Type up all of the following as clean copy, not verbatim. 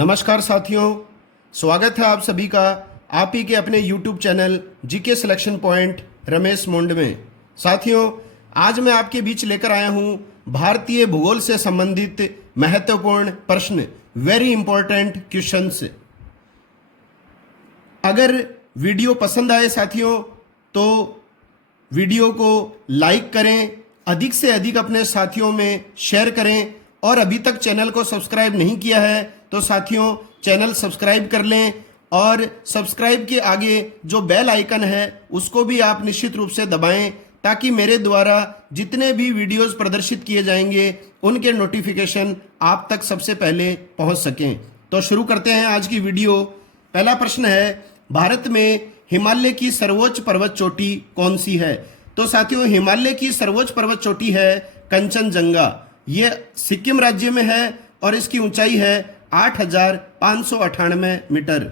नमस्कार साथियों, स्वागत है आप सभी का आप ही के अपने YouTube channel GK selection point Ramesh Mond में। साथियों, आज मैं आपके बीच लेकर आया हूं भारतीय भूगोल से संबंधित महत्वपूर्ण प्रश्न, वेरी इंपॉर्टेंट क्वेश्चंस। अगर वीडियो पसंद आए साथियों तो वीडियो को लाइक करें, अधिक से अधिक अपने साथियों में शेयर करें और अभी तक चैनल को सब्सक्राइब नहीं किया है तो साथियों चैनल सब्सक्राइब कर लें और सब्सक्राइब के आगे जो बेल आइकन है उसको भी आप निश्चित रूप से दबाएं ताकि मेरे द्वारा जितने भी वीडियोस प्रदर्शित किए जाएंगे उनके नोटिफिकेशन आप तक सबसे पहले पहुंच सकें। तो शुरू करते हैं आज की वीडियो। पहला प्रश्न है, भारत में हिमालय की सर्वोच्च पर्वत चोटी कौन सी है? तो साथियों, हिमालय की सर्वोच्च पर्वत चोटी है कंचनजंगा। ये सिक्किम राज्य में है और इसकी ऊंचाई है 8,598 मीटर।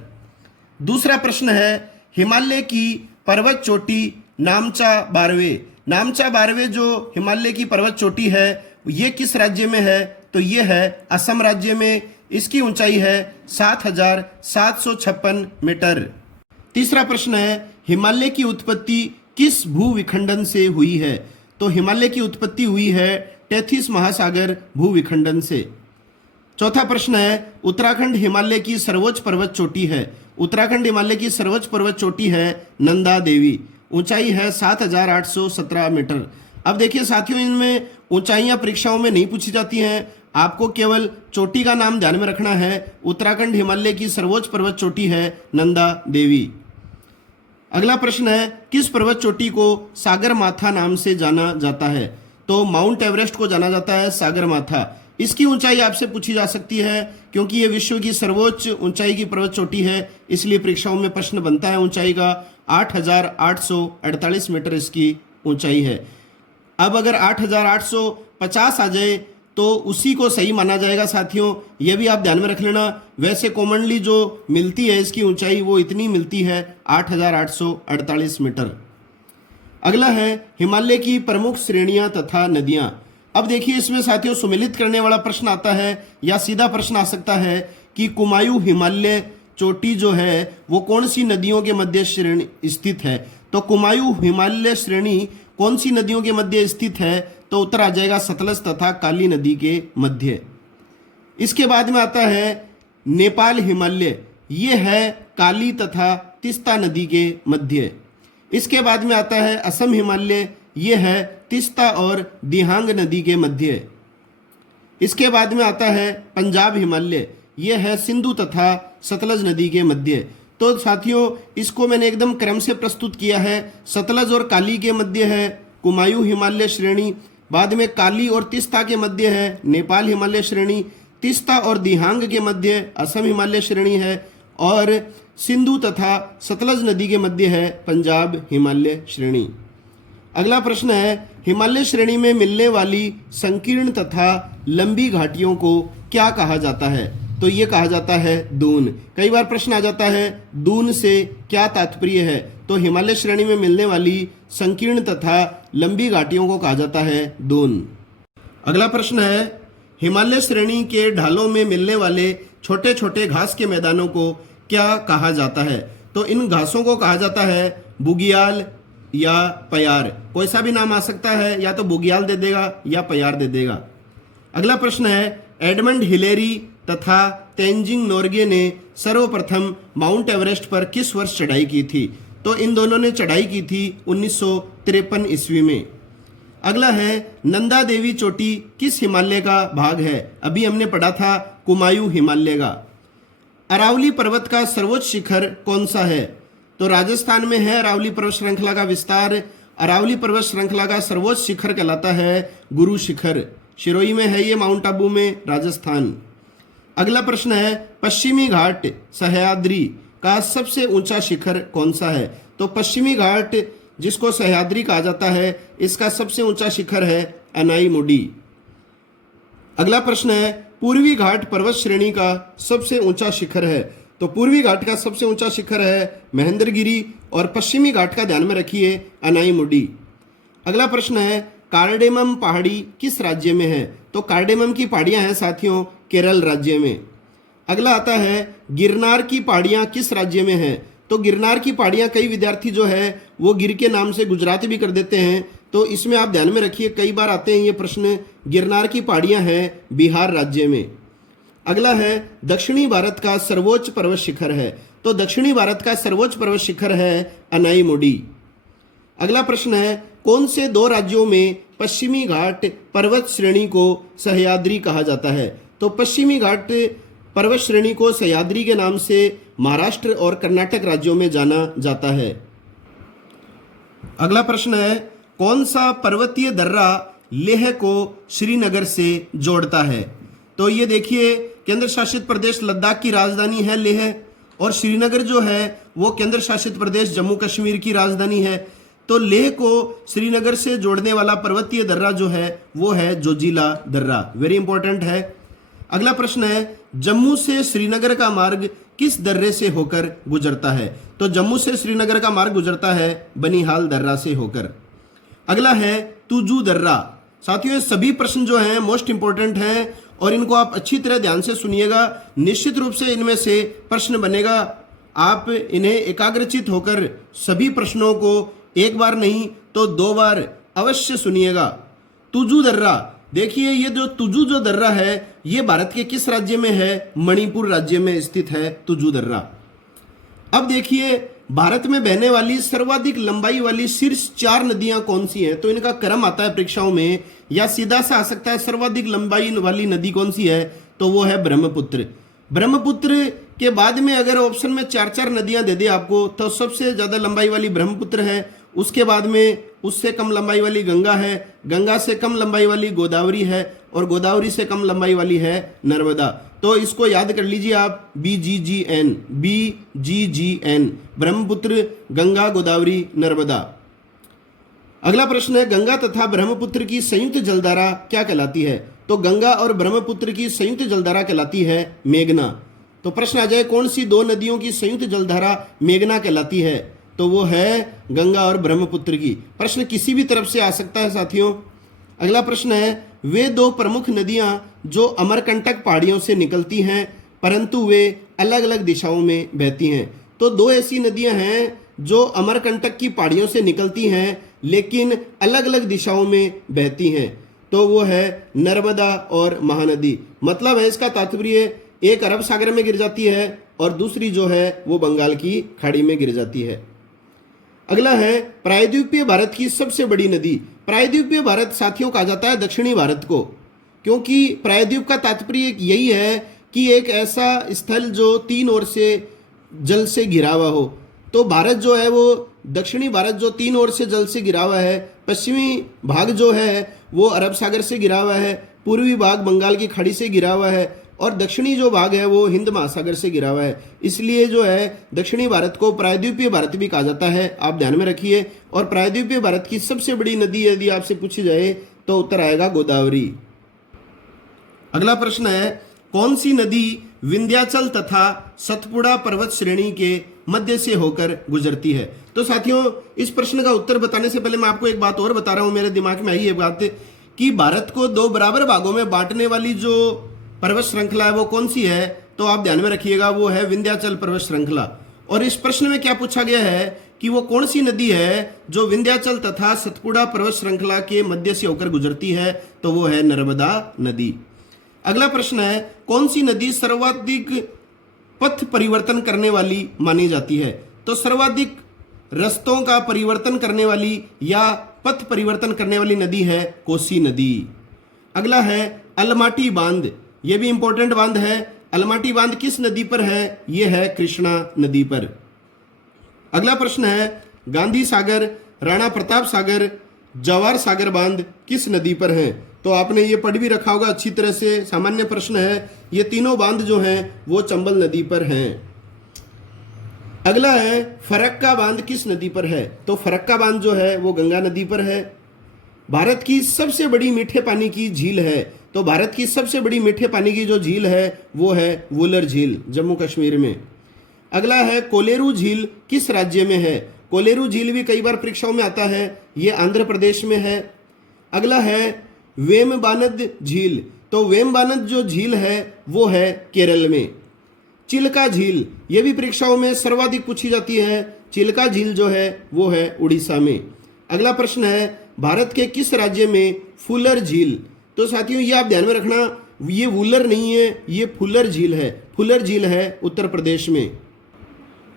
दूसरा प्रश्न है, हिमालय की पर्वत चोटी नामचा बारवे। नामचा बारवे जो हिमालय की पर्वत चोटी है ये किस राज्य में है? तो ये है असम राज्य में। इसकी ऊंचाई है 7,756 मीटर। तीसरा प्रश्न है, हिमालय की उत्पत्ति किस भूविखंडन से हुई है? तो हिमालय की उत्पत्ति हुई है टेथिस महासागर भूविखंडन से। चौथा प्रश्न है, उत्तराखंड हिमालय की सर्वोच्च पर्वत चोटी है। उत्तराखंड हिमालय की सर्वोच्च पर्वत चोटी है नंदा देवी। ऊंचाई है 7,817 मीटर। अब देखिए साथियों, इनमें ऊंचाइयां परीक्षाओं में नहीं पूछी जाती हैं, आपको केवल चोटी का नाम ध्यान में रखना है। उत्तराखंड हिमालय की सर्वोच्च पर्वत चोटी है नंदा देवी। अगला प्रश्न है, किस पर्वत चोटी को सागर माथा नाम से जाना जाता है? तो माउंट एवरेस्ट को जाना जाता है सागर माथा। इसकी ऊंचाई आपसे पूछी जा सकती है क्योंकि ये विश्व की सर्वोच्च ऊंचाई की पर्वत चोटी है, इसलिए परीक्षाओं में प्रश्न बनता है ऊंचाई का। 8,848 मीटर इसकी ऊंचाई है। अब अगर 8,850 आ जाए तो उसी को सही माना जाएगा साथियों, ये भी आप ध्यान में रख लेना। वैसे कॉमनली जो मिलती है इसकी ऊंचाई वो इतनी मिलती है 8,848 मीटर। अगला है, हिमालय की प्रमुख श्रेणियां तथा नदियां। अब देखिए इसमें साथियों सुमेलित करने वाला प्रश्न आता है या सीधा प्रश्न आ सकता है कि कुमायूं हिमालय चोटी जो है वो कौन सी नदियों के मध्य श्रेणी स्थित है? तो कुमायूं हिमालय श्रेणी कौन सी नदियों के मध्य स्थित है? तो उत्तर आ जाएगा सतलज तथा काली नदी के मध्य। इसके बाद में आता है नेपाल हिमालय, ये है काली तथा तीस्ता नदी के मध्य। इसके बाद में आता है असम हिमालय, ये है तीस्ता और दिहांग नदी के मध्य। इसके बाद में आता है पंजाब हिमालय, ये है सिंधु तथा सतलज नदी के मध्य। तो साथियों इसको मैंने एकदम क्रम से प्रस्तुत किया है। सतलज और काली के मध्य है कुमायूं हिमालय श्रेणी, बाद में काली और तीस्ता के मध्य है नेपाल हिमालय श्रेणी, तीस्ता और दिहांग के मध्य असम हिमालय श्रेणी है और सिंधु तथा सतलज नदी के मध्य है पंजाब हिमालय श्रेणी। अगला प्रश्न है, हिमालय श्रेणी में मिलने वाली संकीर्ण तथा लंबी घाटियों को क्या कहा जाता है? तो ये कहा जाता है दून। कई बार प्रश्न आ जाता है दून से क्या तात्पर्य है? तो हिमालय श्रेणी में मिलने वाली संकीर्ण तथा लंबी घाटियों को कहा जाता है दून। अगला प्रश्न है, हिमालय श्रेणी के ढालों में मिलने वाले छोटे छोटे घास के मैदानों को क्या कहा जाता है? तो इन घासों को कहा जाता है बुगियाल या पयार। कोई सा भी नाम आ सकता है, या तो बुगियाल दे देगा या पयार दे देगा। अगला प्रश्न है, एडमंड हिलेरी तथा तेंजिंग नोर्गे ने सर्वप्रथम माउंट एवरेस्ट पर किस वर्ष चढ़ाई की थी? तो इन दोनों ने चढ़ाई की थी 1953 ईस्वी में। अगला है, नंदा देवी चोटी किस हिमालय का भाग है? अभी हमने पढ़ा था कुमायूं हिमालय का। अरावली पर्वत का सर्वोच्च शिखर कौन सा है? तो राजस्थान में है अरावली पर्वत श्रृंखला का विस्तार। अरावली पर्वत श्रृंखला का सर्वोच्च शिखर कहलाता है गुरु शिखर। शिरोई में है ये, माउंट आबू में, राजस्थान। अगला प्रश्न है, पश्चिमी घाट सह्याद्री का सबसे ऊंचा शिखर कौन सा है? तो पश्चिमी घाट जिसको सह्याद्री कहा जाता है इसका सबसे ऊंचा शिखर है अनाईमुडी। अगला प्रश्न है, पूर्वी घाट पर्वत श्रेणी का सबसे ऊंचा शिखर है? तो पूर्वी घाट का सबसे ऊंचा शिखर है महेंद्रगिरी और पश्चिमी घाट का ध्यान में रखिए अनाईमुडी। अगला प्रश्न है, कार्डेमम पहाड़ी किस राज्य में है? तो कार्डेमम की पहाड़ियां हैं साथियों केरल राज्य में। अगला आता है गिरनार की पहाड़ियाँ किस राज्य में हैं। तो गिरनार की पहाड़ियाँ कई विद्यार्थी जो है वो गिर के नाम से गुजराती भी कर देते हैं, तो इसमें आप ध्यान में रखिए, कई बार आते हैं ये प्रश्न। गिरनार की पहाड़ियाँ हैं बिहार राज्य में। अगला है दक्षिणी भारत का सर्वोच्च पर्वत शिखर है। तो दक्षिणी भारत का सर्वोच्च पर्वत शिखर है अनाईमुडी। अगला प्रश्न है कौन से दो राज्यों में पश्चिमी घाट पर्वत श्रेणी को सह्याद्री कहा जाता है। तो पश्चिमी घाट पर्वत श्रेणी को सह्याद्री के नाम से महाराष्ट्र और कर्नाटक राज्यों में जाना जाता है। अगला प्रश्न है कौन सा पर्वतीय दर्रा लेह को श्रीनगर से जोड़ता है। तो ये देखिए, केंद्र शासित प्रदेश लद्दाख की राजधानी है लेह, और श्रीनगर जो है वो केंद्र शासित प्रदेश जम्मू कश्मीर की राजधानी है। तो लेह को श्रीनगर से जोड़ने वाला पर्वतीय दर्रा जो है वो है जोजिला दर्रा, वेरी इंपॉर्टेंट है। अगला प्रश्न है जम्मू से श्रीनगर का मार्ग किस दर्रे से होकर गुजरता है। तो जम्मू से श्रीनगर का मार्ग गुजरता है बनिहाल दर्रा से होकर। अगला है तुजू दर्रा। साथियों ये सभी प्रश्न जो हैं मोस्ट इंपॉर्टेंट हैं और इनको आप अच्छी तरह ध्यान से सुनिएगा। निश्चित रूप से इनमें से प्रश्न बनेगा। आप इन्हें एकाग्रचित होकर सभी प्रश्नों को एक बार नहीं तो 2 बार अवश्य सुनिएगा। तुजू दर्रा, देखिए ये जो तुजू जो दर्रा है ये भारत के किस राज्य में है। मणिपुर राज्य में स्थित है तुजू दर्रा। अब देखिए भारत में बहने वाली सर्वाधिक लंबाई वाली शीर्ष 4 नदियां कौन सी हैं। तो इनका क्रम आता है परीक्षाओं में, या सीधा सा आ सकता है सर्वाधिक लंबाई वाली नदी कौन सी है, तो वो है ब्रह्मपुत्र। ब्रह्मपुत्र के बाद में अगर ऑप्शन में 4 नदियां दे दे आपको, तो सबसे ज्यादा लंबाई वाली ब्रह्मपुत्र है, उसके बाद में उससे कम लंबाई वाली गंगा है, गंगा से कम लंबाई वाली गोदावरी है, और गोदावरी से कम लंबाई वाली है नर्मदा। तो इसको याद कर लीजिए आप, BGGN, BGGN, ब्रह्मपुत्र, गंगा, गोदावरी, नर्मदा। अगला प्रश्न है गंगा तथा ब्रह्मपुत्र की संयुक्त जलधारा क्या कहलाती है। तो गंगा और ब्रह्मपुत्र की संयुक्त जलधारा कहलाती है मेघना। तो प्रश्न आ जाए कौन सी 2 नदियों की संयुक्त जलधारा मेघना कहलाती है। तो वो है गंगा और ब्रह्मपुत्र की। प्रश्न किसी भी तरफ से आ सकता है साथियों। अगला प्रश्न है वे 2 प्रमुख नदियां जो अमरकंटक पहाड़ियों से निकलती हैं परंतु वे अलग अलग दिशाओं में बहती हैं। तो 2 ऐसी नदियां हैं जो अमरकंटक की पहाड़ियों से निकलती हैं लेकिन अलग अलग दिशाओं में बहती हैं। तो वो है नर्मदा और महानदी। मतलब है इसका तात्पर्य एक अरब सागर में गिर जाती है और दूसरी जो है वो बंगाल की खाड़ी में गिर जाती है। अगला है प्रायद्वीपीय भारत की सबसे बड़ी नदी। प्रायद्वीपीय भारत साथियों कहा जाता है दक्षिणी भारत को, क्योंकि प्रायद्वीप का तात्पर्य यही है कि एक ऐसा स्थल जो 3 ओर से जल से घिरा हुआ हो। तो भारत जो है वो दक्षिणी भारत जो 3 ओर से जल से घिरा हुआ है, पश्चिमी भाग जो है वो अरब सागर से घिरा हुआ है, पूर्वी भाग बंगाल की खाड़ी से घिरा हुआ है, और दक्षिणी जो भाग है वो हिंद महासागर से घिरा हुआ है। इसलिए जो है दक्षिणी भारत को प्रायद्वीपीय भारत भी कहा जाता है, आप ध्यान में रखिए। और प्रायद्वीपीय भारत की सबसे बड़ी नदी यदि आपसे पूछी जाए तो उत्तर आएगा गोदावरी। अगला प्रश्न है कौन सी नदी विंध्याचल तथा सतपुड़ा पर्वत श्रेणी के मध्य से होकर गुजरती है। तो साथियों इस प्रश्न का उत्तर बताने से पहले मैं आपको एक बात और बता रहा हूं, मेरे दिमाग में आई ये बात कि भारत को 2 बराबर भागों में बांटने वाली जो पर्वत श्रृंखला है वो कौन सी है। तो आप ध्यान में रखिएगा वो है विंध्याचल पर्वत श्रृंखला। और इस प्रश्न में क्या पूछा गया है कि वो कौन सी नदी है जो विंध्याचल तथा सतपुड़ा पर्वत श्रृंखला के मध्य से होकर गुजरती है। तो वो है नर्मदा नदी। अगला प्रश्न है कौन सी नदी सर्वाधिक पथ परिवर्तन करने वाली मानी जाती है। तो सर्वाधिक रस्तों का परिवर्तन करने वाली या पथ परिवर्तन करने वाली नदी है कोसी नदी। अगला है अलमाटी बांध, ये भी इंपॉर्टेंट बांध है। अलमाटी बांध किस नदी पर है, ये है कृष्णा नदी पर। अगला प्रश्न है गांधी सागर, राणा प्रताप सागर, जवाहर सागर बांध किस नदी पर हैं। तो आपने ये पढ़ भी रखा होगा अच्छी तरह से, सामान्य प्रश्न है। ये तीनों बांध जो हैं वो चंबल नदी पर हैं। अगला है फरक्का बांध किस नदी पर है। तो फरक्का बांध जो है वो गंगा नदी पर है। भारत की सबसे बड़ी मीठे पानी की झील है। तो भारत की सबसे बड़ी मीठे पानी की जो झील है वो है वुलर झील, जम्मू कश्मीर में। अगला है कोलेरू झील किस राज्य में है। कोलेरू झील भी कई बार परीक्षाओं में आता है, ये आंध्र प्रदेश में है। अगला है वेमबानद झील। तो वेमबानद जो झील है वो है केरल में। चिल्का झील, ये भी परीक्षाओं में सर्वाधिक पूछी जाती है। चिल्का झील जो है वो है उड़ीसा में। अगला प्रश्न है भारत के किस राज्य में फुलर झील। तो साथियों ये आप ध्यान में रखना, ये वुलर नहीं है, ये फुलर झील है। फुलर झील है उत्तर प्रदेश में।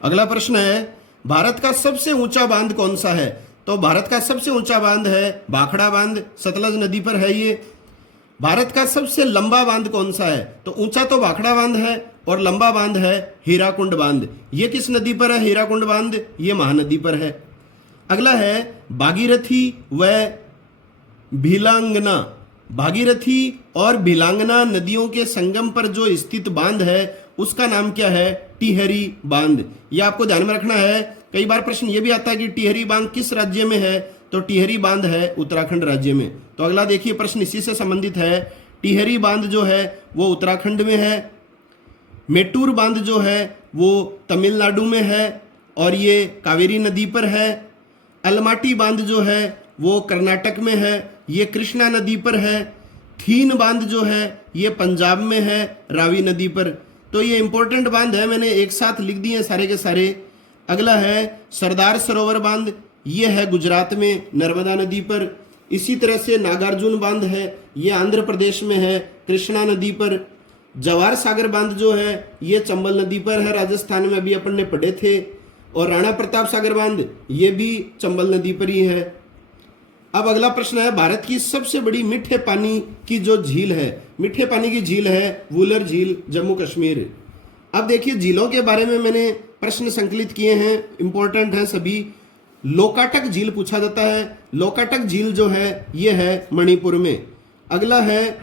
अगला प्रश्न है भारत का सबसे ऊंचा बांध कौन सा है। तो भारत का सबसे ऊंचा बांध है भाखड़ा बांध, सतलज नदी पर है ये। भारत का सबसे लंबा बांध कौन सा है। तो ऊंचा तो भाखड़ा बांध है और लंबा बांध है हीराकुंड बांध। ये किस नदी पर है हीराकुंड बांध, ये महानदी पर है। अगला है भागीरथी व भिलांगना। भागीरथी और भिलांगना नदियों के संगम पर जो स्थित बांध है उसका नाम क्या है, टिहरी बांध। ये आपको ध्यान में रखना है। कई बार प्रश्न ये भी आता है कि टिहरी बांध किस राज्य में है। तो टिहरी बांध है उत्तराखंड राज्य में। तो अगला देखिए प्रश्न इसी से संबंधित है। टिहरी बांध जो है वो उत्तराखंड में है। मेट्टूर बांध जो है वो तमिलनाडु में है और ये कावेरी नदी पर है। अलमाटी बांध जो है वो कर्नाटक में है, ये कृष्णा नदी पर है। थीन बांध जो है ये पंजाब में है, रावी नदी पर। तो ये इंपॉर्टेंट बांध है, मैंने एक साथ लिख दिए हैं सारे के सारे। अगला है सरदार सरोवर बांध, ये है गुजरात में नर्मदा नदी पर। इसी तरह से नागार्जुन बांध है, ये आंध्र प्रदेश में है कृष्णा नदी पर। जवाहर सागर बांध जो है ये चंबल नदी पर है, राजस्थान में अभी अपन ने पढ़े थे। और राणा प्रताप सागर बांध ये भी चंबल नदी पर ही है। अब अगला प्रश्न है भारत की सबसे बड़ी मीठे पानी की जो झील है, मीठे पानी की झील है वुलर झील, जम्मू कश्मीर। अब देखिए झीलों के बारे में मैंने प्रश्न संकलित किए हैं, इंपॉर्टेंट हैं सभी। लोकाटक झील पूछा जाता है। लोकाटक झील जो है ये है मणिपुर में। अगला है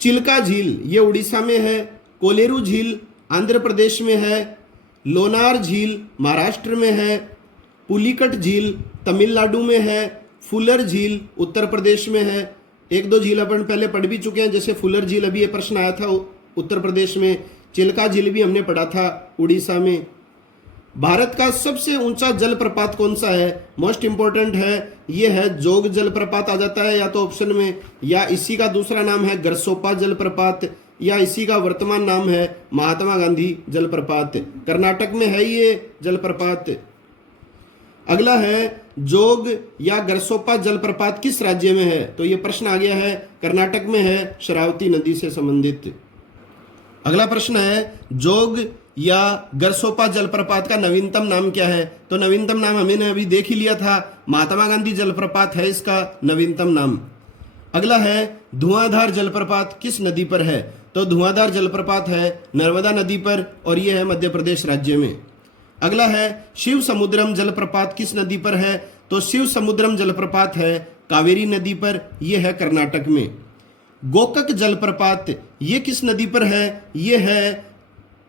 चिल्का झील, ये उड़ीसा में है। कोलेरू झील आंध्र प्रदेश में है। लोनार झील महाराष्ट्र में है। पुलिकट झील तमिलनाडु में है। फुलर झील उत्तर प्रदेश में है। एक दो झील अपन पहले पढ़ भी चुके हैं, जैसे फुलर झील अभी ये प्रश्न आया था उत्तर प्रदेश में। चिल्का झील भी हमने पढ़ा था उड़ीसा में। भारत का सबसे ऊंचा जलप्रपात कौन सा है, मोस्ट इंपॉर्टेंट है, ये है जोग जलप्रपात आ जाता है या तो ऑप्शन में, या इसी का दूसरा नाम है गरसोपा जलप्रपात, या इसी का वर्तमान नाम है महात्मा गांधी जलप्रपात। कर्नाटक में है ये जलप्रपात। अगला है जोग या गरसोपा जलप्रपात किस राज्य में है। तो ये प्रश्न आ गया है कर्नाटक में है, शरावती नदी से संबंधित। अगला प्रश्न है जोग या गरसोपा जलप्रपात का नवीनतम नाम क्या है। तो नवीनतम नाम हमने अभी देख ही लिया था, महात्मा गांधी जलप्रपात है इसका नवीनतम नाम। अगला है धुआंधार जलप्रपात किस नदी पर है। तो धुआंधार जलप्रपात है नर्मदा नदी पर और यह है मध्य प्रदेश राज्य में। अगला है शिव समुद्रम जलप्रपात किस नदी पर है। तो शिव समुद्रम जलप्रपात है कावेरी नदी पर, यह है कर्नाटक में। गोकक जलप्रपात ये किस नदी पर है। यह है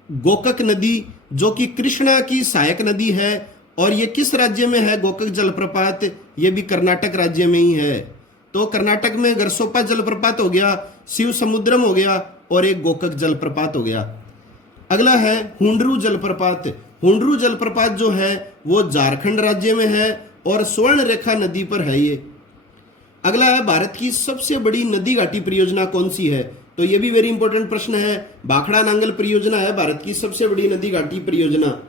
गोकक नदी जो कि कृष्णा की सहायक नदी है। और ये किस राज्य में है गोकक जलप्रपात, ये भी कर्नाटक राज्य में ही है। तो कर्नाटक में गरसोपा जलप्रपात हो गया, शिव समुद्रम हो गया और एक गोकक जलप्रपात हो गया। अगला है हुंडरू जलप्रपात। हुंडरू जलप्रपात जो है वो झारखंड राज्य में है और स्वर्ण रेखा नदी पर है ये। अगला है भारत की सबसे बड़ी नदी घाटी परियोजना कौन सी है। तो ये भी वेरी इंपॉर्टेंट प्रश्न है। भाखड़ा नांगल परियोजना है भारत की सबसे बड़ी नदी घाटी परियोजना।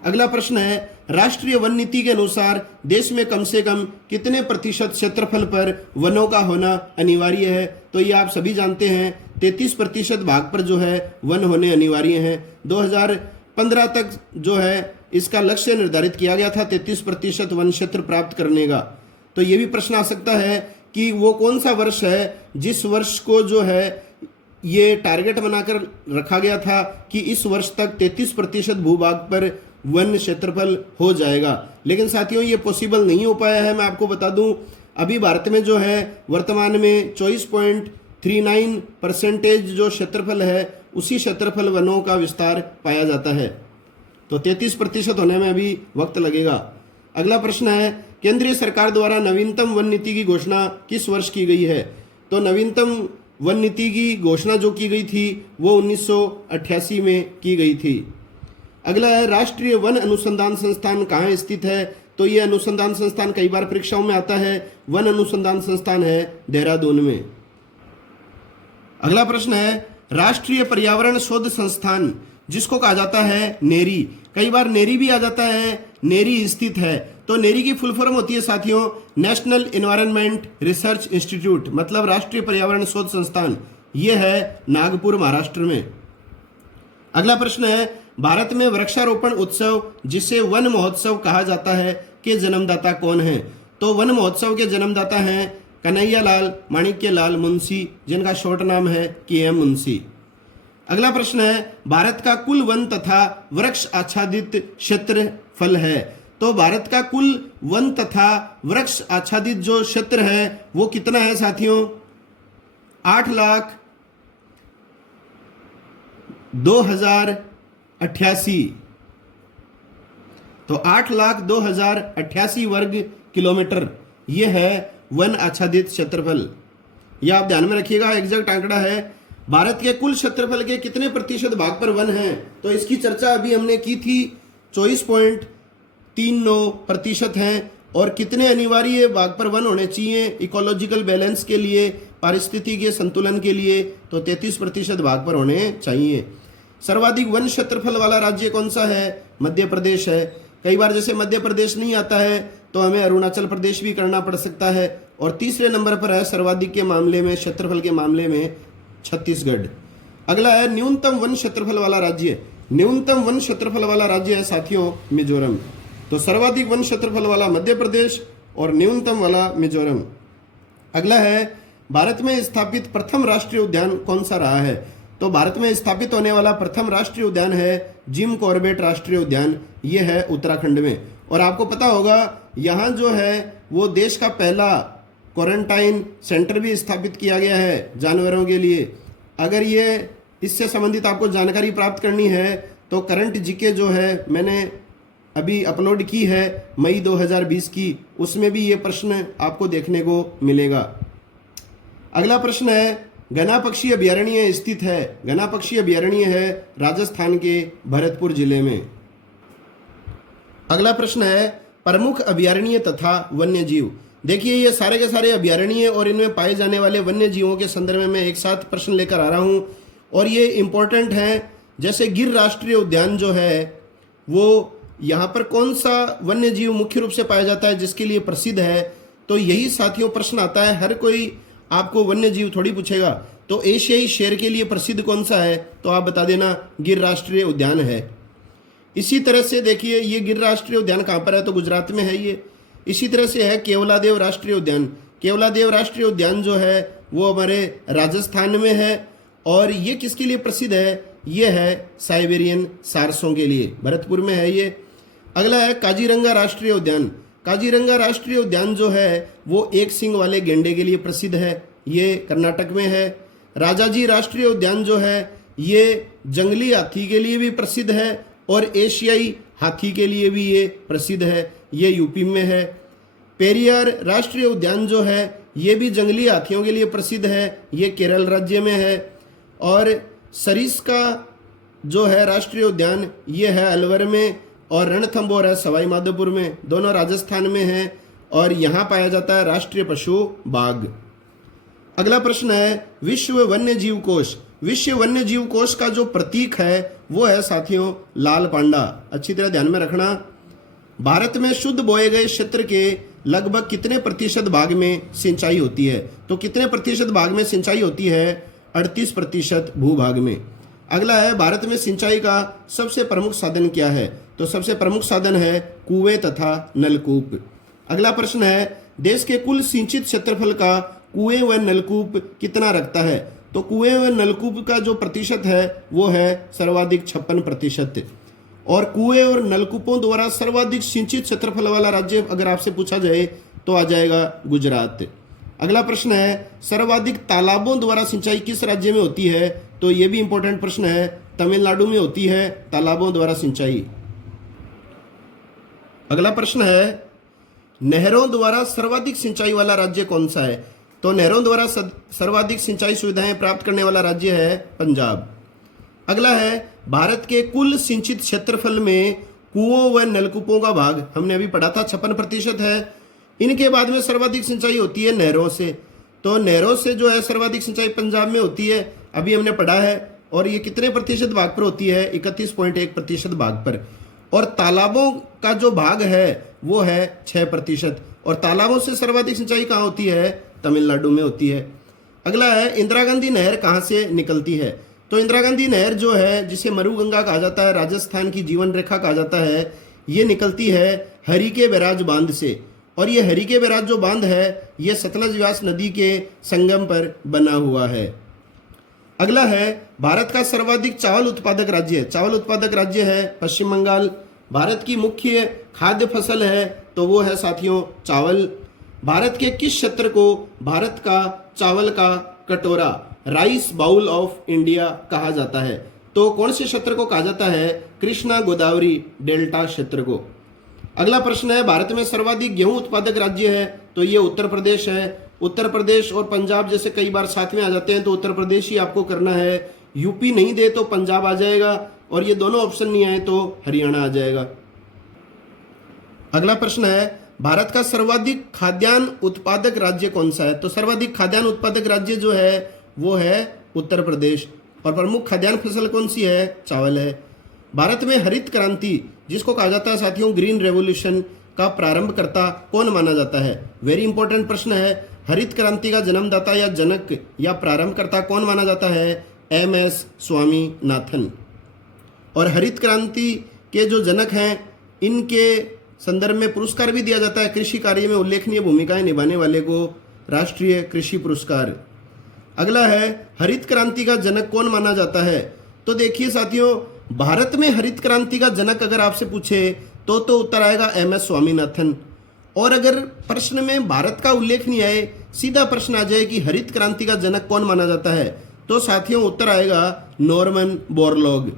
अगला प्रश्न है राष्ट्रीय वन नीति के अनुसार देश में कम से कम कितने प्रतिशत क्षेत्रफल पर वनों का होना अनिवार्य है। तो ये आप सभी जानते हैं 33% भाग पर जो है वन होने अनिवार्य हैं। 2015 तक जो है इसका लक्ष्य निर्धारित किया गया था 33% वन क्षेत्र प्राप्त करने का। तो ये भी प्रश्न आ सकता है कि वो कौन सा वर्ष है जिस वर्ष को जो है ये टारगेट बनाकर रखा गया था कि इस वर्ष तक 33% भूभाग पर वन क्षेत्रफल हो जाएगा। लेकिन साथियों ये पॉसिबल नहीं हो पाया है। मैं आपको बता दूं अभी भारत में जो है वर्तमान में 24.39% जो क्षेत्रफल है उसी क्षेत्रफल वनों का विस्तार पाया जाता है। तो 33% होने में अभी वक्त लगेगा। अगला प्रश्न है केंद्रीय सरकार द्वारा नवीनतम वन नीति की घोषणा किस वर्ष की गई है। तो नवीनतम वन नीति की घोषणा जो की गई थी वो 1988 में की गई थी। अगला है राष्ट्रीय वन अनुसंधान संस्थान कहाँ स्थित है। तो ये अनुसंधान संस्थान कई बार परीक्षाओं में आता है, वन अनुसंधान संस्थान है देहरादून में। अगला प्रश्न है राष्ट्रीय पर्यावरण शोध संस्थान जिसको कहा जाता है नेरी। कई बार नेरी भी आ जाता है, नेरी स्थित है। तो नेरी की फुल फॉर्म होती है साथियों नेशनल एनवायरनमेंट रिसर्च इंस्टीट्यूट, मतलब राष्ट्रीय पर्यावरण शोध संस्थान। ये है नागपुर, महाराष्ट्र में। अगला प्रश्न है, भारत में वृक्षारोपण उत्सव जिसे वन महोत्सव कहा जाता है के जन्मदाता कौन है? तो वन महोत्सव के जन्मदाता हैं कन्हैयालाल माणिक्यलाल मुंशी, जिनका शॉर्ट नाम है KM मुंशी। अगला प्रश्न है, भारत का कुल वन तथा वृक्ष आच्छादित क्षेत्रफल है। तो भारत का कुल वन तथा वृक्ष आच्छादित जो क्षेत्र है वो कितना है साथियों? 8,02,088। तो 8,02,088 वर्ग किलोमीटर ये है वन आच्छादित क्षेत्रफल। यह आप ध्यान में रखिएगा, एग्जैक्ट आंकड़ा है। भारत के कुल क्षेत्रफल के कितने प्रतिशत भाग पर वन है? तो इसकी चर्चा अभी हमने की थी, 24.39% हैं। और कितने अनिवार्य भाग पर वन होने चाहिए इकोलॉजिकल बैलेंस के लिए, पारिस्थितिकीय संतुलन के लिए? तो 33% भाग पर होने चाहिए। सर्वाधिक वन क्षेत्रफल वाला राज्य कौन सा है? मध्य प्रदेश है। कई बार जैसे मध्य प्रदेश नहीं आता है तो हमें अरुणाचल प्रदेश भी करना पड़ सकता है। और तीसरे नंबर पर है सर्वाधिक के मामले में, क्षेत्रफल के मामले में, छत्तीसगढ़। अगला है न्यूनतम वन क्षेत्रफल वाला राज्य। न्यूनतम वन क्षेत्रफल वाला राज्य है साथियों मिजोरम। तो सर्वाधिक वन क्षेत्रफल वाला मध्य प्रदेश और न्यूनतम वाला मिजोरम। अगला है, भारत में स्थापित प्रथम राष्ट्रीय उद्यान कौन सा रहा है? तो भारत में स्थापित होने वाला प्रथम राष्ट्रीय उद्यान है जिम कॉर्बेट राष्ट्रीय उद्यान। ये है उत्तराखंड में। और आपको पता होगा यहाँ जो है वो देश का पहला क्वारंटाइन सेंटर भी स्थापित किया गया है जानवरों के लिए। अगर ये इससे संबंधित आपको जानकारी प्राप्त करनी है तो करंट जीके जो है मैंने अभी अपलोड की है मई 2020 की, उसमें भी ये प्रश्न आपको देखने को मिलेगा। अगला प्रश्न है, घना पक्षी अभयारण्य स्थित है। घना पक्षी अभयारण्य है राजस्थान के भरतपुर जिले में। अगला प्रश्न है, प्रमुख अभयारण्य तथा वन्य जीव। देखिए ये सारे के सारे अभयारण्य और इनमें पाए जाने वाले वन्य जीवों के संदर्भ में मैं एक साथ प्रश्न लेकर आ रहा हूं और ये इंपॉर्टेंट हैं। जैसे गिर राष्ट्रीय उद्यान जो है वो यहाँ पर कौन सा वन्य जीव मुख्य रूप से पाया जाता है जिसके लिए प्रसिद्ध है? तो यही साथियों प्रश्न आता है, हर कोई आपको वन्य जीव थोड़ी पूछेगा। तो एशियाई शेर के लिए प्रसिद्ध कौन सा है? तो आप बता देना गिर राष्ट्रीय उद्यान है। इसी तरह से देखिए ये गिर राष्ट्रीय उद्यान कहाँ पर है? तो गुजरात में है ये। इसी तरह से है केवलादेव राष्ट्रीय उद्यान। केवलादेव राष्ट्रीय उद्यान जो है वो हमारे राजस्थान में है। और ये किसके लिए प्रसिद्ध है? ये है साइबेरियन सारसों के लिए, भरतपुर में है ये। अगला है काजीरंगा राष्ट्रीय उद्यान। काजीरंगा राष्ट्रीय उद्यान जो है वो एक सींग वाले गेंडे के लिए प्रसिद्ध है, ये कर्नाटक में है। राजाजी राष्ट्रीय उद्यान जो है ये जंगली हाथी के लिए भी प्रसिद्ध है और एशियाई हाथी के लिए भी ये प्रसिद्ध है, ये यूपी में है। पेरियार राष्ट्रीय उद्यान जो है ये भी जंगली हाथियों के लिए प्रसिद्ध है, ये केरल राज्य में है। और सरिस्का जो है राष्ट्रीय उद्यान ये है अलवर में और रणथंभौर है सवाई माधोपुर में, दोनों राजस्थान में है। और यहाँ पाया जाता है राष्ट्रीय पशु बाघ। अगला प्रश्न है, विश्व वन्य जीव कोष। विश्व वन्य जीव कोष का जो प्रतीक है वो है साथियों लाल पांडा। अच्छी तरह ध्यान में रखना। भारत में शुद्ध बोए गए क्षेत्र के लगभग कितने प्रतिशत भाग में सिंचाई होती है? तो कितने प्रतिशत भाग में सिंचाई होती है? 38% भूभाग में। अगला है, भारत में सिंचाई का सबसे प्रमुख साधन क्या है? तो सबसे प्रमुख साधन है कुएं तथा नलकूप। अगला प्रश्न है, देश के कुल सिंचित क्षेत्रफल का कुएं व नलकूप कितना रखता है? तो कुएं व नलकूप का जो प्रतिशत है वो है सर्वाधिक 56%। और कुएं और नलकूपों द्वारा सर्वाधिक सिंचित क्षेत्रफल वाला राज्य अगर आपसे पूछा जाए तो आ जाएगा गुजरात। अगला प्रश्न है, सर्वाधिक तालाबों द्वारा सिंचाई किस राज्य में होती है? तो ये भी इंपॉर्टेंट प्रश्न है, तमिलनाडु में होती है तालाबों द्वारा सिंचाई। अगला प्रश्न है, नहरों द्वारा सर्वाधिक सिंचाई वाला राज्य कौन सा है? तो नहरों द्वारा सर्वाधिक सिंचाई सुविधाएं प्राप्त करने वाला राज्य है पंजाब। अगला है, भारत के कुल सिंचित क्षेत्रफल में कुओं व नलकूपों का भाग हमने अभी पढ़ा था 56% है। इनके बाद में सर्वाधिक सिंचाई होती है नहरों से। तो नहरों से जो है सर्वाधिक सिंचाई पंजाब में होती है, अभी हमने पढ़ा है। और ये कितने प्रतिशत भाग पर होती है? 31.1% भाग पर। और तालाबों का जो भाग है वो है 6%। और तालाबों से सर्वाधिक सिंचाई कहाँ होती है? तमिलनाडु में होती है। अगला है, इंदिरा गांधी नहर कहाँ से निकलती है? तो इंदिरा गांधी नहर जो है, जिसे मरुगंगा कहा जाता है, राजस्थान की जीवन रेखा कहा जाता है, ये निकलती है हरिके बैराज बांध से। और ये हरिके बैराज जो बांध है ये सतलज व्यास नदी के संगम पर बना हुआ है। अगला है, भारत का सर्वाधिक चावल उत्पादक राज्य। चावल उत्पादक राज्य है पश्चिम बंगाल। भारत की मुख्य खाद्य फसल है तो वो है साथियों चावल। भारत के किस क्षेत्र को भारत का चावल का कटोरा, राइस बाउल ऑफ इंडिया कहा जाता है? तो कौन से क्षेत्र को कहा जाता है? कृष्णा गोदावरी डेल्टा क्षेत्र को। अगला प्रश्न है, भारत में सर्वाधिक गेहूं उत्पादक राज्य है तो ये उत्तर प्रदेश है। उत्तर प्रदेश और पंजाब जैसे कई बार साथ में आ जाते हैं तो उत्तर प्रदेश ही आपको करना है। यूपी नहीं दे तो पंजाब आ जाएगा, और ये दोनों ऑप्शन नहीं आए तो हरियाणा आ जाएगा। अगला प्रश्न है, भारत का सर्वाधिक खाद्यान्न उत्पादक राज्य कौन सा है? तो सर्वाधिक खाद्यान्न उत्पादक राज्य जो है वो है उत्तर प्रदेश। और प्रमुख खाद्यान्न फसल कौन सी है? चावल है। भारत में हरित क्रांति, जिसको कहा जाता है साथियों ग्रीन रेवोल्यूशन, का प्रारंभकर्ता कौन माना जाता है? वेरी इंपॉर्टेंट प्रश्न है। हरित क्रांति का जन्मदाता या जनक या प्रारंभकर्ता कौन माना जाता है? MS स्वामीनाथन। और हरित क्रांति के जो जनक हैं इनके संदर्भ में पुरस्कार भी दिया जाता है। कृषि कार्य में उल्लेखनीय भूमिकाएं निभाने वाले को राष्ट्रीय कृषि पुरस्कार। अगला है, हरित क्रांति का जनक कौन माना जाता है? तो देखिए साथियों, भारत में हरित क्रांति का जनक अगर आपसे पूछे तो उत्तर आएगा MS स्वामीनाथन। और अगर प्रश्न में भारत का उल्लेख नहीं आए, सीधा प्रश्न आ जाए कि हरित क्रांति का जनक कौन माना जाता है, तो साथियों उत्तर आएगा नॉर्मन बोरलॉग।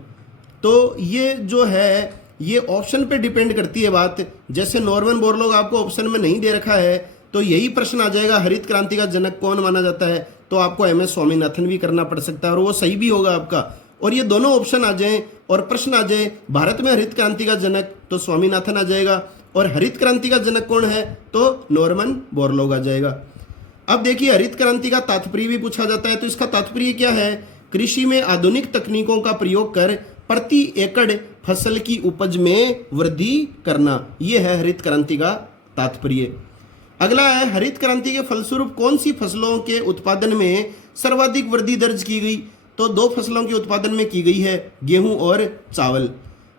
तो ये जो है ये ऑप्शन पे डिपेंड करती है बात। जैसे नॉर्मन बोरलॉग आपको ऑप्शन में नहीं दे रखा है तो यही प्रश्न आ जाएगा, हरित क्रांति का जनक कौन माना जाता है, तो आपको MS स्वामीनाथन भी करना पड़ सकता है और वो सही भी होगा आपका। और ये दोनों ऑप्शन आ जाएं और प्रश्न आ जाए भारत में हरित क्रांति का जनक, तो स्वामीनाथन आ जाएगा। और हरित क्रांति का जनक कौन है? तो नॉर्मन बोरलॉग आ जाएगा। अब देखिए, हरित क्रांति का तात्पर्य भी पूछा जाता है। तो इसका तात्पर्य क्या है? कृषि में आधुनिक तकनीकों का प्रयोग कर प्रति एकड़ फसल की उपज में वृद्धि करना, यह है हरित क्रांति का तात्पर्य। अगला है, हरित क्रांति के फलस्वरूप कौन सी फसलों के उत्पादन में सर्वाधिक वृद्धि दर्ज की गई? तो 2 फसलों के उत्पादन में की गई है, गेहूं और चावल।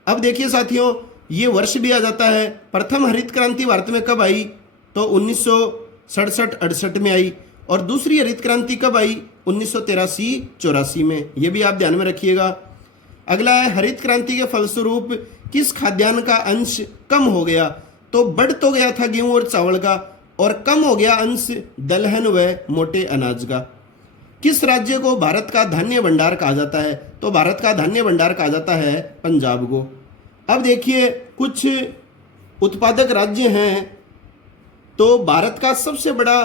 अब देखिए साथियों, ये वर्ष भी आ जाता है। प्रथम हरित क्रांति भारत में कब आई? तो 1967-68 में आई। और दूसरी हरित क्रांति कब आई? 1983-84 में। ये भी आप ध्यान में रखिएगा। अगला है, हरित क्रांति के फलस्वरूप किस खाद्यान्न का अंश कम हो गया? तो बढ़ तो गया था गेहूं और चावल का, और कम हो गया अंश दलहन व मोटे अनाज का। किस राज्य को भारत का धान्य भंडार कहा जाता है? तो भारत का धान्य भंडार कहा जाता है पंजाब को। अब देखिए, कुछ उत्पादक राज्य हैं। तो भारत का सबसे बड़ा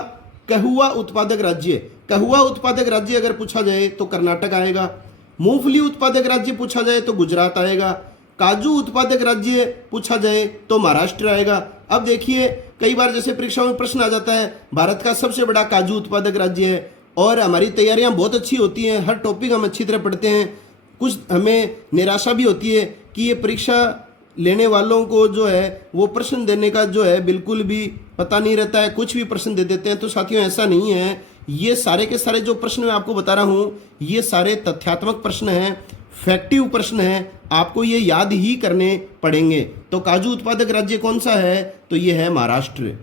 कहवा उत्पादक राज्य, कहवा उत्पादक राज्य अगर पूछा जाए तो कर्नाटक आएगा। मूंगफली उत्पादक राज्य पूछा जाए तो गुजरात आएगा। काजू उत्पादक राज्य पूछा जाए तो महाराष्ट्र आएगा। अब देखिए, कई बार जैसे परीक्षाओं में प्रश्न आ जाता है भारत का सबसे बड़ा काजू उत्पादक राज्य है, और हमारी तैयारियां बहुत अच्छी होती हैं, हर टॉपिक हम अच्छी तरह पढ़ते हैं। कुछ हमें निराशा भी होती है कि ये परीक्षा लेने वालों को जो है वो प्रश्न देने का जो है बिल्कुल भी पता नहीं रहता है, कुछ भी प्रश्न दे देते हैं। तो साथियों ऐसा नहीं है, ये सारे के सारे जो प्रश्न मैं आपको बता रहा हूँ ये सारे तथ्यात्मक प्रश्न हैं, फैक्टिव प्रश्न हैं, आपको ये याद ही करने पड़ेंगे। तो काजू उत्पादक राज्य कौन सा है? तो ये है महाराष्ट्र।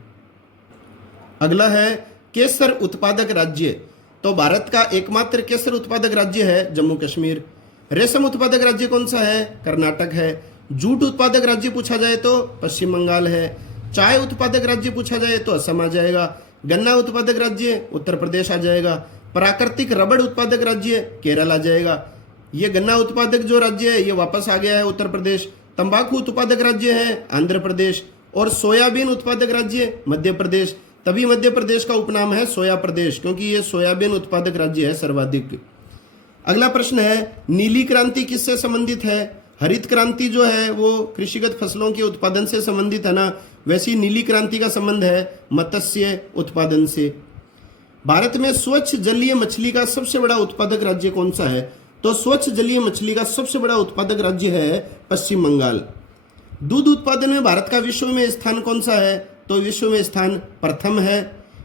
अगला है, केसर उत्पादक राज्य। तो भारत का एकमात्र केसर उत्पादक राज्य है जम्मू कश्मीर। रेशम उत्पादक राज्य कौन सा है? कर्नाटक है। जूट उत्पादक राज्य पूछा जाए तो पश्चिम बंगाल है। चाय उत्पादक राज्य पूछा जाए तो असम आ जाएगा। गन्ना उत्पादक राज्य उत्तर प्रदेश आ जाएगा। प्राकृतिक रबड़ उत्पादक राज्य केरल आ जाएगा। ये गन्ना उत्पादक जो राज्य है ये वापस आ गया है उत्तर प्रदेश। तंबाकू उत्पादक राज्य है आंध्र प्रदेश। और सोयाबीन उत्पादक राज्य मध्य प्रदेश। तभी मध्य प्रदेश का उपनाम है सोया प्रदेश, क्योंकि ये सोयाबीन उत्पादक राज्य है सर्वाधिक। अगला प्रश्न है, नीली क्रांति किससे संबंधित है? हरित क्रांति जो है वो कृषिगत फसलों के उत्पादन से संबंधित है ना, वैसी नीली क्रांति का संबंध है मत्स्य उत्पादन से। भारत में स्वच्छ जलीय मछली का सबसे बड़ा उत्पादक राज्य कौन सा है? तो स्वच्छ जलीय मछली का सबसे बड़ा उत्पादक राज्य है पश्चिम बंगाल। दूध उत्पादन में भारत का विश्व में स्थान कौन सा है? तो विश्व में स्थान प्रथम है।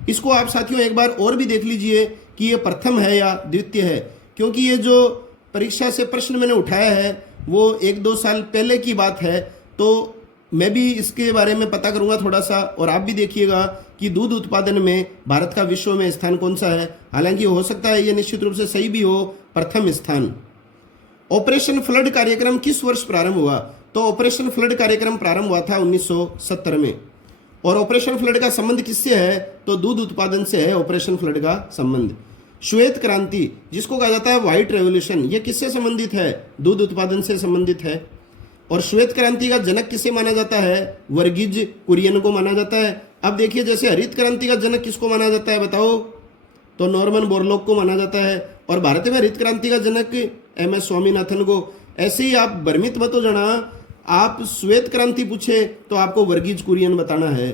इसको आप साथियों एक बार और भी देख लीजिए कि ये प्रथम है या द्वितीय है, क्योंकि ये जो परीक्षा से प्रश्न मैंने उठाया है वो 1-2 साल पहले की बात है, तो मैं भी इसके बारे में पता करूंगा थोड़ा सा, और आप भी देखिएगा कि दूध उत्पादन में भारत का विश्व में स्थान कौन सा है। हालांकि हो सकता है ये निश्चित रूप से सही भी हो, प्रथम स्थान। ऑपरेशन फ्लड कार्यक्रम किस वर्ष प्रारंभ हुआ? तो ऑपरेशन फ्लड कार्यक्रम प्रारंभ हुआ था 1970 में। और ऑपरेशन फ्लड का संबंध किससे है? तो दूध उत्पादन से है ऑपरेशन फ्लड का संबंध। श्वेत क्रांति जिसको कहा जाता है व्हाइट रेवोल्यूशन, ये किससे संबंधित है? दूध उत्पादन से संबंधित है। और श्वेत क्रांति का जनक किसे माना जाता है? वर्गीज कुरियन को माना जाता है। अब देखिए, जैसे हरित क्रांति का जनक किसको माना जाता है बताओ? तो नॉर्मन बोरलॉग को माना जाता है। और भारत में हरित क्रांति का जनक MS स्वामीनाथन को। ऐसे ही आप भ्रमित मत हो जाना, आप श्वेत क्रांति पूछे तो आपको वर्गीज कुरियन बताना है।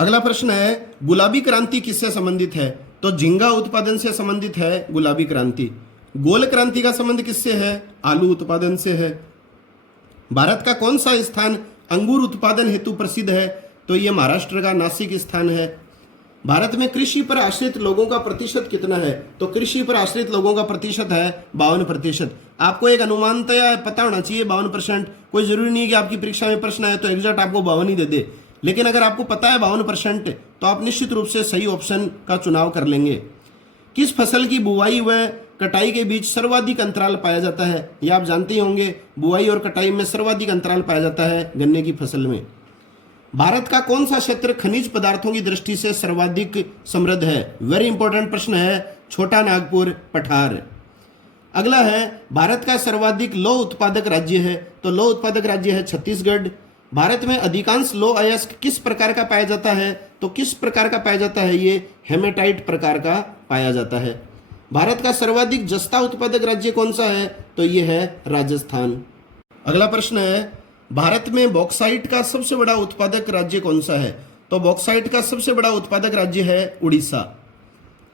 अगला प्रश्न है, गुलाबी क्रांति किससे संबंधित है? तो झींगा उत्पादन से संबंधित है गुलाबी क्रांति। गोल क्रांति का संबंध किससे है? आलू उत्पादन से है। भारत का कौन सा स्थान अंगूर उत्पादन हेतु प्रसिद्ध है? तो ये महाराष्ट्र का नासिक स्थान है। भारत में कृषि पर आश्रित लोगों का प्रतिशत कितना है? तो कृषि पर आश्रित लोगों का प्रतिशत है 52%। आपको एक अनुमानतया पता होना चाहिए 52%। कोई जरूरी नहीं कि आपकी परीक्षा में प्रश्न आए तो एग्जैक्ट आपको 52 ही दे दे, लेकिन अगर आपको पता है 52% तो आप निश्चित रूप से सही ऑप्शन का चुनाव कर लेंगे। किस फसल की बुवाई व कटाई के बीच सर्वाधिक अंतराल पाया जाता है? ये आप जानते ही होंगे, बुवाई और कटाई में सर्वाधिक अंतराल पाया जाता है गन्ने की फसल में। भारत का कौन सा क्षेत्र खनिज पदार्थों की दृष्टि से सर्वाधिक समृद्ध है? वेरी इंपॉर्टेंट प्रश्न है, छोटा नागपुर पठार। अगला है, भारत का सर्वाधिक लौह उत्पादक राज्य है? तो लौह उत्पादक राज्य है छत्तीसगढ़। भारत में अधिकांश लौह अयस्क किस प्रकार का पाया जाता है? तो किस प्रकार का पाया जाता है? ये हेमेटाइट प्रकार का पाया जाता है। भारत का सर्वाधिक जस्ता उत्पादक राज्य कौन सा है? तो ये है राजस्थान। अगला प्रश्न है, भारत में बॉक्साइट का सबसे बड़ा उत्पादक राज्य कौन सा है? तो बॉक्साइट का सबसे बड़ा उत्पादक राज्य है उड़ीसा।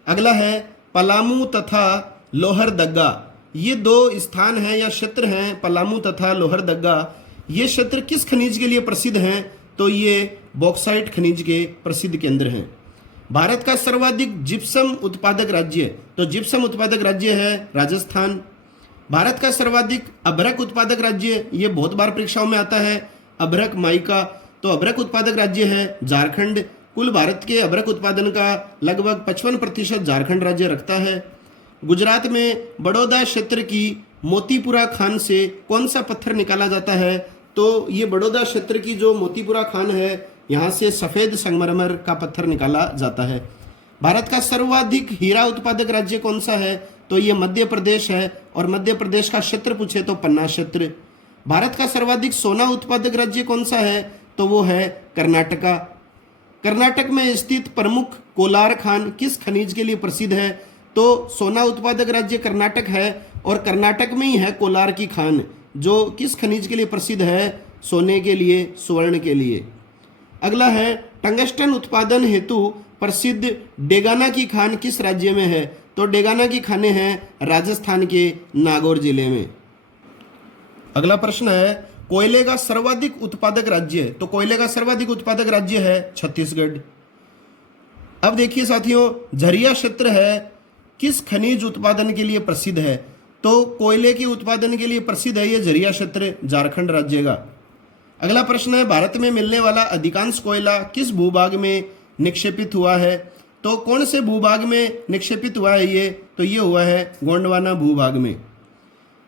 अगला है, पलामू तथा लोहरदग्गा, ये 2 स्थान हैं या क्षेत्र हैं, पलामू तथा लोहरदग्गा। ये क्षेत्र किस खनिज के लिए प्रसिद्ध हैं? तो ये बॉक्साइट खनिज के प्रसिद्ध केंद्र हैं। भारत का सर्वाधिक जिप्सम उत्पादक राज्य, तो जिप्सम उत्पादक राज्य है राजस्थान। भारत का सर्वाधिक अभ्रक उत्पादक राज्य, ये बहुत बार परीक्षाओं में आता है, अभ्रक माइका, तो अभ्रक उत्पादक राज्य है झारखंड। कुल भारत के अभ्रक उत्पादन का लगभग 55% झारखंड राज्य रखता है। गुजरात में बड़ौदा क्षेत्र की मोतीपुरा खान से कौन सा पत्थर निकाला जाता है? तो ये बड़ौदा क्षेत्र की जो मोतीपुरा खान है, यहाँ से सफेद संगमरमर का पत्थर निकाला जाता है। भारत का सर्वाधिक हीरा उत्पादक राज्य कौन सा है? तो ये मध्य प्रदेश है, और मध्य प्रदेश का क्षेत्र पूछे तो पन्ना क्षेत्र। भारत का सर्वाधिक सोना उत्पादक राज्य कौन सा है? तो वो है कर्नाटका। कर्नाटक में स्थित प्रमुख कोलार खान किस खनिज के लिए प्रसिद्ध है? तो सोना उत्पादक राज्य कर्नाटक है, और कर्नाटक में ही है कोलार की खान, जो किस खनिज के लिए प्रसिद्ध है? सोने के लिए, स्वर्ण के लिए। अगला है, टंगस्टन उत्पादन हेतु प्रसिद्ध डेगाना की खान किस राज्य में है? तो डेगाना की खानें हैं राजस्थान के नागौर जिले में। अगला प्रश्न है, कोयले का सर्वाधिक उत्पादक राज्य, तो कोयले का सर्वाधिक उत्पादक राज्य है छत्तीसगढ़। अब देखिए साथियों, झरिया क्षेत्र है किस खनिज उत्पादन के लिए प्रसिद्ध है? तो कोयले के उत्पादन के लिए प्रसिद्ध है ये झरिया क्षेत्र झारखंड राज्य का। अगला प्रश्न है, भारत में मिलने वाला अधिकांश कोयला किस भूभाग में निक्षेपित हुआ है? तो कौन से भूभाग में निक्षेपित हुआ है ये? तो ये हुआ है गोंडवाना भूभाग में।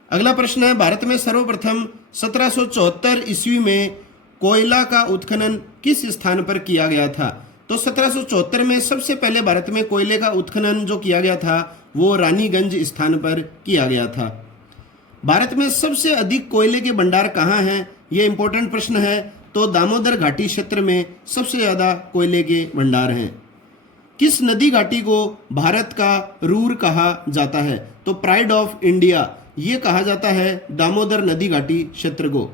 अगला प्रश्न है, भारत में सर्वप्रथम 1774 ईस्वी में कोयला का उत्खनन किस स्थान पर किया गया था? तो 1774 में सबसे पहले भारत में कोयले का उत्खनन जो किया गया था वो रानीगंज स्थान पर किया गया था। भारत में सबसे अधिक कोयले के भंडार कहाँ हैं? ये इंपॉर्टेंट प्रश्न है। तो दामोदर घाटी क्षेत्र में सबसे ज़्यादा कोयले के भंडार हैं। किस नदी घाटी को भारत का रूर कहा जाता है? तो प्राइड ऑफ इंडिया ये कहा जाता है दामोदर नदी घाटी क्षेत्र को।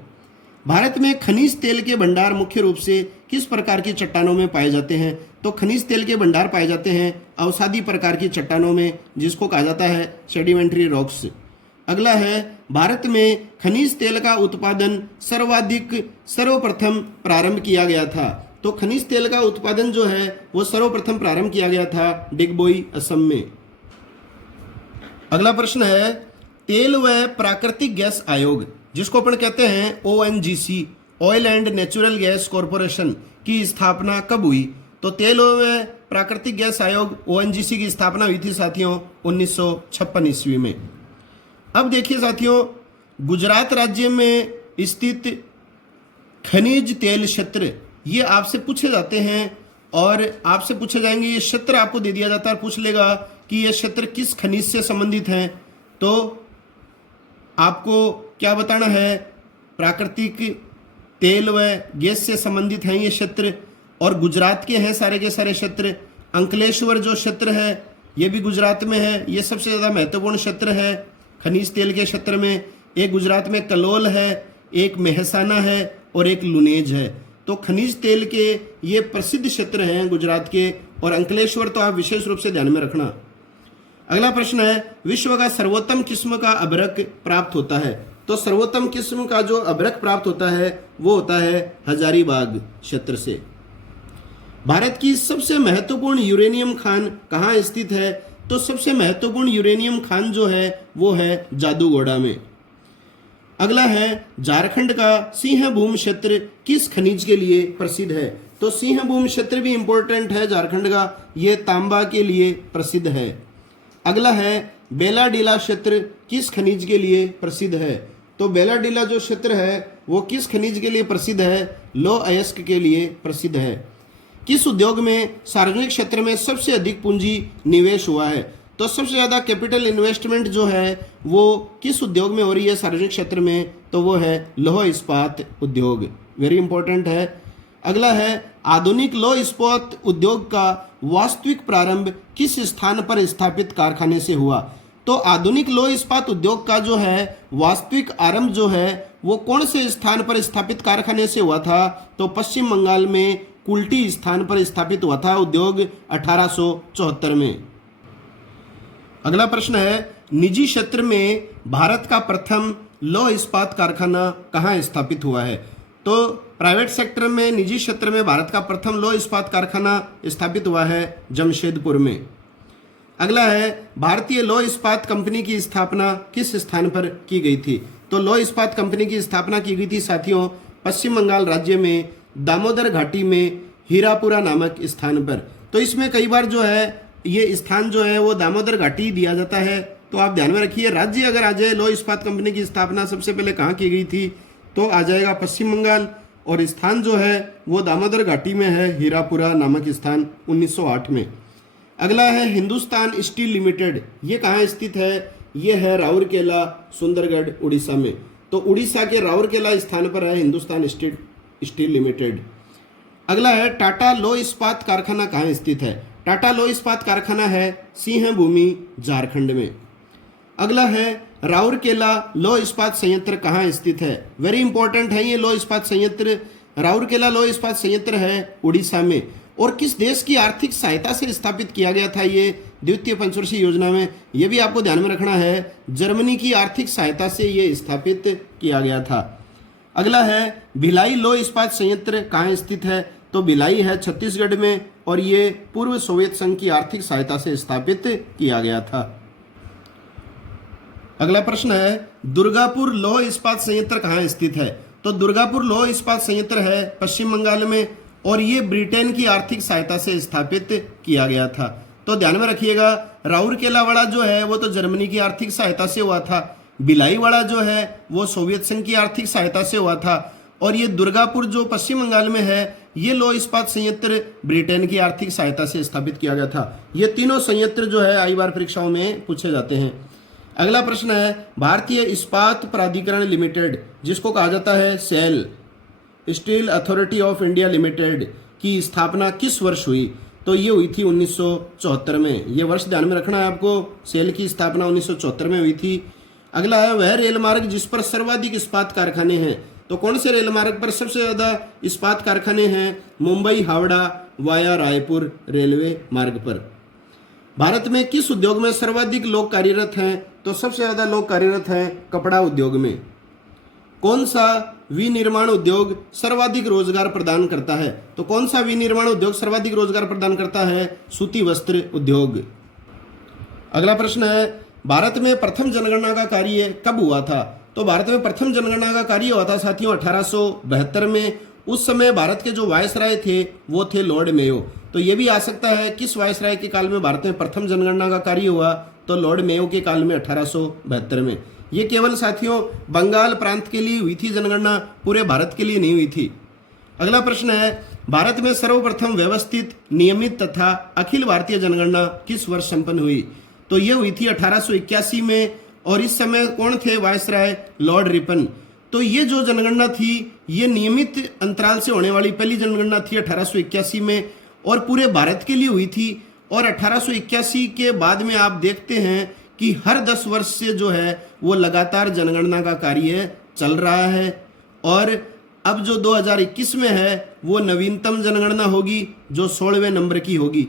भारत में खनिज तेल के भंडार मुख्य रूप से किस प्रकार की चट्टानों में पाए जाते हैं? तो खनिज तेल के भंडार पाए जाते हैं अवसादी प्रकार की चट्टानों में, जिसको कहा जाता है सेडिमेंट्री रॉक्स। अगला है, भारत में खनिज तेल का उत्पादन सर्वप्रथम प्रारंभ किया गया था। तो खनिज तेल का उत्पादन जो है वो सर्वप्रथम प्रारंभ किया गया था डिगबोई, असम में। अगला प्रश्न है, तेल व प्राकृतिक गैस आयोग, जिसको अपन कहते हैं ONGC, oil and natural gas corporation, की स्थापना कब हुई? तो तेल व प्राकृतिक गैस आयोग ONGC की स्थापना हुई थी साथियों 1956 ईस्वी में। अब देखिए साथियों, गुजरात राज्य में स्थित खनिज तेल क्षेत्र ये आपसे पूछे जाते हैं और आपसे पूछे जाएंगे, ये क्षेत्र आपको दे दिया जाता है, पूछ लेगा कि ये क्षेत्र किस खनिज से संबंधित है। तो आपको क्या बताना है, प्राकृतिक तेल व गैस से संबंधित हैं ये क्षेत्र, और गुजरात के हैं सारे के सारे क्षेत्र। अंकलेश्वर जो क्षेत्र है ये भी गुजरात में है, ये सबसे ज़्यादा महत्वपूर्ण क्षेत्र है खनिज तेल के क्षेत्र में। एक गुजरात में कलोल है, एक मेहसाना है और एक लुनेज है। तो खनिज तेल के ये प्रसिद्ध क्षेत्र हैं गुजरात के, और अंकलेश्वर तो आप विशेष रूप से ध्यान में रखना। अगला प्रश्न है, विश्व का सर्वोत्तम किस्म का अभ्रक प्राप्त होता है? तो सर्वोत्तम किस्म का जो अभ्रक प्राप्त होता है वो होता है हजारीबाग क्षेत्र से। भारत की सबसे महत्वपूर्ण यूरेनियम खान कहाँ स्थित है? तो सबसे महत्वपूर्ण यूरेनियम खान जो है वो है जादूगोड़ा में। अगला है, झारखंड का सिंहभूम क्षेत्र किस खनिज के लिए प्रसिद्ध है? तो सिंहभूम क्षेत्र भी इंपॉर्टेंट है झारखंड का, ये तांबा के लिए प्रसिद्ध है। अगला है, बेलाडीला क्षेत्र किस खनिज के लिए प्रसिद्ध है? तो बेलाडीला जो क्षेत्र है वो किस खनिज के लिए प्रसिद्ध है? लौह अयस्क के लिए प्रसिद्ध है। किस उद्योग में सार्वजनिक क्षेत्र में सबसे अधिक पूंजी निवेश हुआ है? तो सबसे ज़्यादा कैपिटल इन्वेस्टमेंट जो है वो किस उद्योग में हो रही है सार्वजनिक क्षेत्र में? तो वो है लौह इस्पात उद्योग, वेरी इंपॉर्टेंट है। अगला है, आधुनिक लौह इस्पात उद्योग का वास्तविक प्रारंभ किस स्थान पर स्थापित कारखाने से हुआ? तो आधुनिक लौह इस्पात उद्योग का जो है वास्तविक आरंभ जो है वो कौन से स्थान पर स्थापित कारखाने से हुआ था? तो पश्चिम बंगाल में कुल्टी स्थान पर स्थापित हुआ था उद्योग 1874 में। अगला प्रश्न है, निजी क्षेत्र में भारत का प्रथम लौह इस्पात कारखाना कहाँ स्थापित हुआ है? तो प्राइवेट सेक्टर में, निजी क्षेत्र में भारत का प्रथम लौह इस्पात कारखाना स्थापित हुआ है जमशेदपुर में। अगला है, भारतीय लौह इस्पात कंपनी की स्थापना किस स्थान पर की गई थी? तो लौह इस्पात कंपनी की स्थापना की गई थी साथियों पश्चिम बंगाल राज्य में दामोदर घाटी में हीरापुरा नामक स्थान पर। तो इसमें कई बार जो है ये स्थान जो है वो दामोदर घाटी दिया जाता है, तो आप ध्यान में रखिए। राज्य अगर आ जाए लौह इस्पात कंपनी की स्थापना सबसे पहले कहाँ की गई थी तो आ जाएगा पश्चिम बंगाल, और स्थान जो है वो दामोदर घाटी में है, हीरापुरा नामक स्थान 1908 में। अगला है, हिंदुस्तान स्टील लिमिटेड, ये कहाँ स्थित है? ये है राउरकेला, सुंदरगढ़, उड़ीसा में। तो उड़ीसा के राउरकेला स्थान पर है हिंदुस्तान स्टील लिमिटेड। अगला है, टाटा लौह इस्पात कारखाना कहाँ स्थित है? टाटा लौह इस्पात कारखाना है सिंहभूमि, झारखंड में। अगला है, राउरकेला लौह इस्पात संयंत्र कहाँ स्थित है? वेरी इंपॉर्टेंट है ये लौह इस्पात संयंत्र। राउरकेला लौह इस्पात संयंत्र है उड़ीसा में। और किस देश की आर्थिक सहायता से स्थापित किया गया था ये द्वितीय पंचवर्षीय योजना में? ये भी आपको ध्यान में रखना है, जर्मनी की आर्थिक सहायता से ये स्थापित किया गया था। अगला है, भिलाई लौह इस्पात संयंत्र कहाँ स्थित है? तो भिलाई है छत्तीसगढ़ में, और ये पूर्व सोवियत संघ की आर्थिक सहायता से स्थापित किया गया था। अगला प्रश्न है, दुर्गापुर लौह इस्पात संयंत्र कहाँ स्थित है? तो दुर्गापुर लौह इस्पात संयंत्र है पश्चिम बंगाल में, और ये ब्रिटेन की आर्थिक सहायता से स्थापित किया गया था। तो ध्यान में रखिएगा, राउरकेला वाला जो है वो तो जर्मनी की आर्थिक सहायता से हुआ था, भिलाई वाला जो है वो सोवियत संघ की आर्थिक सहायता से हुआ था, और ये दुर्गापुर जो पश्चिम बंगाल में है ये लौह इस्पात संयंत्र ब्रिटेन की आर्थिक सहायता से स्थापित किया गया था। ये तीनों संयंत्र जो है आई बार परीक्षाओं में पूछे जाते हैं। अगला प्रश्न है, भारतीय इस्पात प्राधिकरण लिमिटेड, जिसको कहा जाता है SAIL, Steel Authority of India Limited, की स्थापना किस वर्ष हुई? तो ये हुई थी 1974 में। ये वर्ष ध्यान में रखना है आपको, सेल की स्थापना 1974 में हुई थी। अगला है, वह रेल मार्ग जिस पर सर्वाधिक इस्पात कारखाने हैं, तो कौन से रेल मार्ग पर सबसे ज़्यादा इस्पात कारखाने हैं? मुंबई हावड़ा वाया रायपुर रेलवे मार्ग पर। भारत में किस उद्योग में सर्वाधिक लोग कार्यरत हैं? तो सबसे ज़्यादा लोग कार्यरत हैं कपड़ा उद्योग में। कौन सा विनिर्माण उद्योग सर्वाधिक रोजगार प्रदान करता है? तो कौन सा विनिर्माण उद्योग सर्वाधिक रोजगार प्रदान करता है? सूती वस्त्र उद्योग। अगला प्रश्न है, भारत में प्रथम जनगणना का कार्य कब हुआ था? तो भारत में प्रथम जनगणना का कार्य हुआ था साथियों 1872 में। उस समय भारत के जो वायसराय थे वो थे लॉर्ड मेयो। तो ये भी आ सकता है किस वायसराय के काल में भारत में प्रथम जनगणना का कार्य हुआ? तो लॉर्ड मेयो के काल में 1872 में। ये केवल साथियों बंगाल प्रांत के लिए हुई थी जनगणना, पूरे भारत के लिए नहीं हुई थी। अगला प्रश्न है, भारत में सर्वप्रथम व्यवस्थित, नियमित तथा अखिल भारतीय जनगणना किस वर्ष संपन्न हुई? तो ये हुई थी 1881 में, और इस समय कौन थे वायसराय? Lord Ripon. तो ये जो जनगणना थी ये नियमित अंतराल से होने वाली पहली जनगणना थी 1881 में, और पूरे भारत के लिए हुई थी। और 1881 के बाद में आप देखते हैं कि हर 10 वर्ष से जो है वो लगातार जनगणना का कार्य चल रहा है। और अब जो 2021 में है वो नवीनतम जनगणना होगी जो 16वें नंबर की होगी।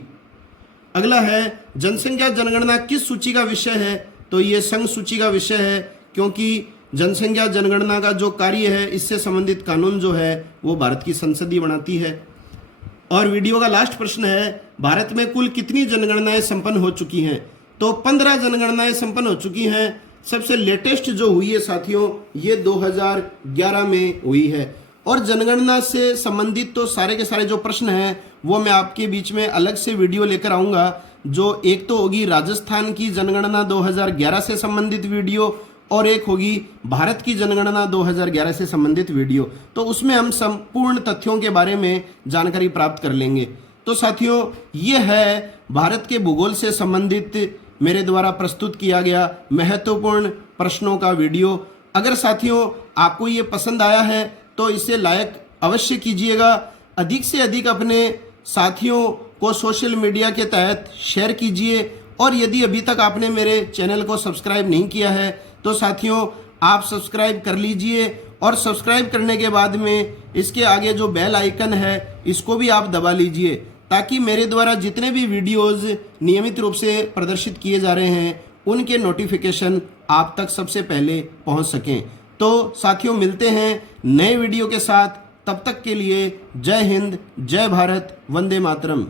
अगला है, जनसंख्या जनगणना किस सूची का विषय है? तो ये संघ सूची का विषय है, क्योंकि जनसंख्या जनगणना का जो कार्य है इससे संबंधित कानून जो है वो भारत की संसद ही बनाती है। और वीडियो का लास्ट प्रश्न है, भारत में कुल कितनी जनगणनाएं संपन्न हो चुकी हैं? तो 15 जनगणनाएं संपन्न हो चुकी हैं। सबसे लेटेस्ट जो हुई है साथियों ये 2011 में हुई है। और जनगणना से संबंधित तो सारे के सारे जो प्रश्न हैं वो मैं आपके बीच में अलग से वीडियो लेकर आऊँगा। जो एक तो होगी राजस्थान की जनगणना 2011 से संबंधित वीडियो, और एक होगी भारत की जनगणना 2011 से संबंधित वीडियो। तो उसमें हम संपूर्ण तथ्यों के बारे में जानकारी प्राप्त कर लेंगे। तो साथियों ये है भारत के भूगोल से संबंधित मेरे द्वारा प्रस्तुत किया गया महत्वपूर्ण प्रश्नों का वीडियो। अगर साथियों आपको ये पसंद आया है तो इसे लाइक अवश्य कीजिएगा। अधिक से अधिक अपने साथियों को सोशल मीडिया के तहत शेयर कीजिए। और यदि अभी तक आपने मेरे चैनल को सब्सक्राइब नहीं किया है तो साथियों आप सब्सक्राइब कर लीजिए। और सब्सक्राइब करने के बाद में इसके आगे जो बेल आइकन है इसको भी आप दबा लीजिए, ताकि मेरे द्वारा जितने भी वीडियोस नियमित रूप से प्रदर्शित किए जा रहे हैं उनके नोटिफिकेशन आप तक सबसे पहले पहुंच सकें। तो साथियों मिलते हैं नए वीडियो के साथ, तब तक के लिए जय हिंद, जय भारत, वंदे मातरम।